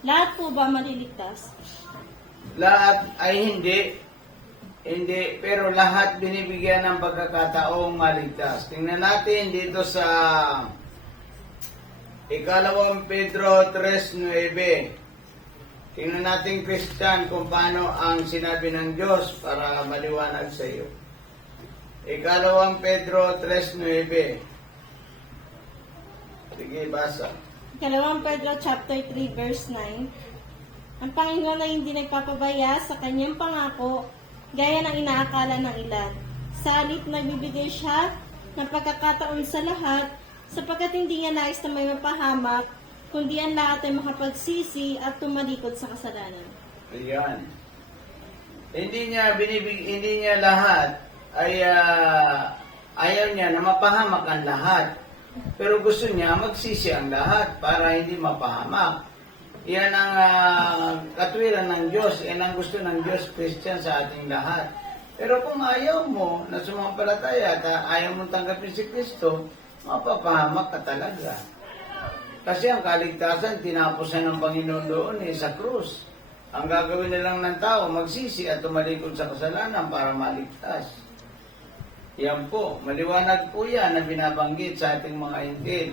Lahat po ba maliligtas? Lahat ay hindi. Hindi, pero lahat binibigyan ng pagkakataong maligtas. Tingnan natin dito sa Ikalawang Pedro 3:9. Tingnan natin, Christian, kung paano ang sinabi ng Diyos para maliwanag sa iyo. Ikalawang Pedro 3:9. Sige, basa. Ikalawang Pedro chapter 3 verse 9. Ang Panginoon ay hindi nagpapabaya sa kanyang pangako gaya ng inaakala ng ilan. Sa halip nagbibigay siya ng pagkakataon sa lahat sapagkat hindi niya nais na may mapahamak kundi ang lahat ay makapagsisi at tumalikod sa kasalanan. Ayan. Hindi niya lahat ay ayaw niya na mapahamak ang lahat. Pero gusto niya magsisi ang lahat para hindi mapahamak. Yan ang katwiran ng Diyos. Yan ang gusto ng Diyos, Christian, sa ating lahat. Pero kung ayaw mo na sumampalataya at ayaw mong tanggapin si Kristo, mapapahamak ka talaga. Kasi ang kaligtasan, tinapos na ng Panginoon doon sa krus. Ang gagawin na lang ng tao, magsisi at tumalikod sa kasalanan para maligtas. Yan po, maliwanag po yan na binabanggit sa ating mga injil.